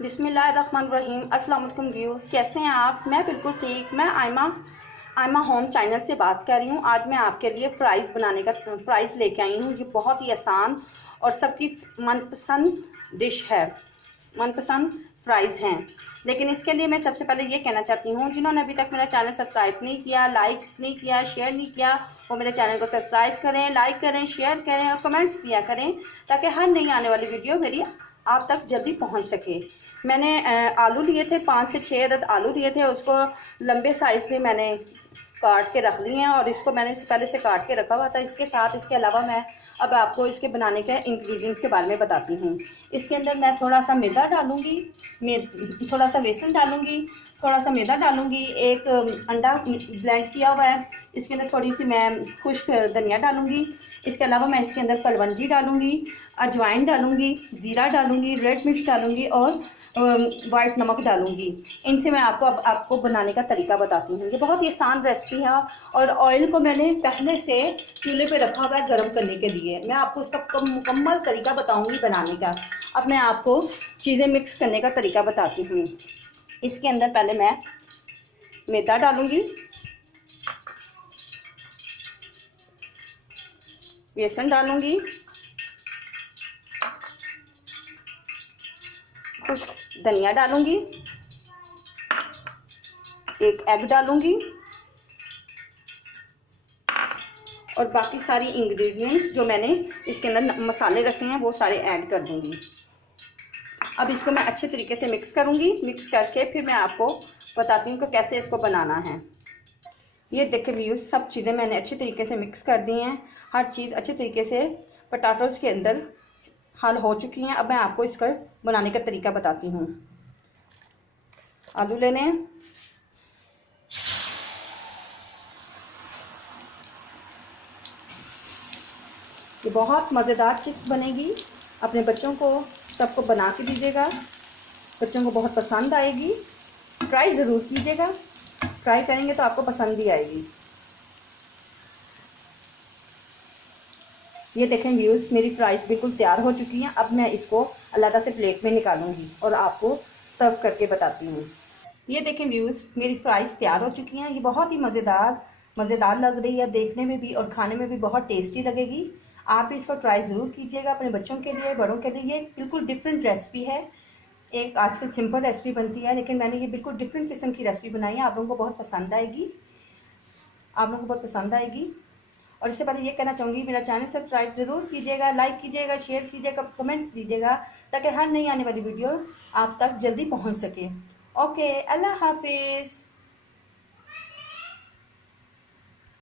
बिस्मिल्लाहिर्रहमानिर्रहीम। अस्सलाम वालेकुम व्यूज़, कैसे हैं आप? मैं बिल्कुल ठीक। मैं आयमा होम चैनल से बात कर रही हूँ। आज मैं आपके लिए फ़्राइज़ लेके आई हूँ। ये बहुत ही आसान और सबकी मनपसंद डिश है, मनपसंद फ़्राइज़ हैं। लेकिन इसके लिए मैं सबसे पहले ये कहना चाहती हूँ, जिन्होंने अभी तक मेरा चैनल सब्सक्राइब नहीं किया, लाइक नहीं किया, शेयर नहीं किया, वो मेरे चैनल को सब्सक्राइब करें, लाइक करें, शेयर करें और कमेंट्स दिया करें, ताकि हर नई आने वाली वीडियो मेरी आप तक जल्दी पहुंच सके। मैंने आलू लिए थे, 5 से 6 अदद आलू लिए थे। उसको लंबे साइज़ में मैंने काट के रख लिए हैं और इसको मैंने पहले से काट के रखा हुआ था। इसके अलावा मैं अब आपको इसके बनाने के इंग्रेडिएंट्स के बारे में बताती हूँ। इसके अंदर मैं थोड़ा सा मैदा डालूँगी, थोड़ा सा बेसन डालूँगी, थोड़ा सा मैदा डालूँगी, एक अंडा ब्लेंड किया हुआ है। इसके अंदर थोड़ी सी मैं खुश्क धनिया डालूँगी। इसके अलावा मैं इसके अंदर कलवंजी डालूँगी, अजवाइन डालूँगी, ज़ीरा डालूँगी, रेड मिर्च डालूँगी और वाइट नमक डालूँगी। इनसे मैं आपको बनाने का तरीका बताती हूँ। ये बहुत ही आसान रेसिपी है और ऑयल को मैंने पहले से चूल्हे पे रखा हुआ है गर्म करने के लिए। मैं आपको इसका मुकम्मल तरीका बताऊँगी बनाने का। अब मैं आपको चीज़ें मिक्स करने का तरीका बताती हूँ। इसके अंदर पहले मैं मैदा डालूँगी, बेसन डालूँगी, कुछ धनिया डालूँगी, एक एग डालूँगी और बाकी सारी इंग्रेडिएंट्स जो मैंने इसके अंदर मसाले रखे हैं वो सारे ऐड कर दूँगी। अब इसको मैं अच्छे तरीके से मिक्स करूँगी। मिक्स करके फिर मैं आपको बताती हूँ कि कैसे इसको बनाना है। ये देखिए व्यूज़, सब चीज़ें मैंने अच्छे तरीके से मिक्स कर दी हैं। हर चीज़ अच्छे तरीके से पोटैटोज़ के अंदर हल हो चुकी हैं। अब मैं आपको इसका बनाने का तरीका बताती हूँ। आलू लेने हैं, ये बहुत मज़ेदार चिप्स बनेगी। अपने बच्चों को सबको बना के दीजिएगा, बच्चों को बहुत पसंद आएगी। ट्राई ज़रूर कीजिएगा, ट्राई करेंगे तो आपको पसंद भी आएगी। ये देखें व्यूज़, मेरी फ्राइज़ बिल्कुल तैयार हो चुकी हैं। अब मैं इसको अलग से प्लेट में निकालूंगी और आपको सर्व करके बताती हूँ। ये देखें व्यूज़, मेरी फ्राइज़ तैयार हो चुकी हैं। ये बहुत ही मज़ेदार लग रही है देखने में भी और खाने में भी बहुत टेस्टी लगेगी। आप इसको ट्राई ज़रूर कीजिएगा अपने बच्चों के लिए, बड़ों के लिए। ये बिल्कुल डिफरेंट रेसिपी है। एक आजकल सिंपल रेसिपी बनती है, लेकिन मैंने ये बिल्कुल डिफरेंट किस्म की रेसिपी बनाई है। आप लोगों को बहुत पसंद आएगी, आप लोगों को बहुत पसंद आएगी। और इससे पहले ये कहना चाहूँगी, मेरा चैनल सब्सक्राइब ज़रूर कीजिएगा, लाइक कीजिएगा, शेयर कीजिएगा, कमेंट्स दीजिएगा, ताकि हर नई आने वाली वीडियो आप तक जल्दी पहुँच सके। ओके, अल्लाह हाफिज़।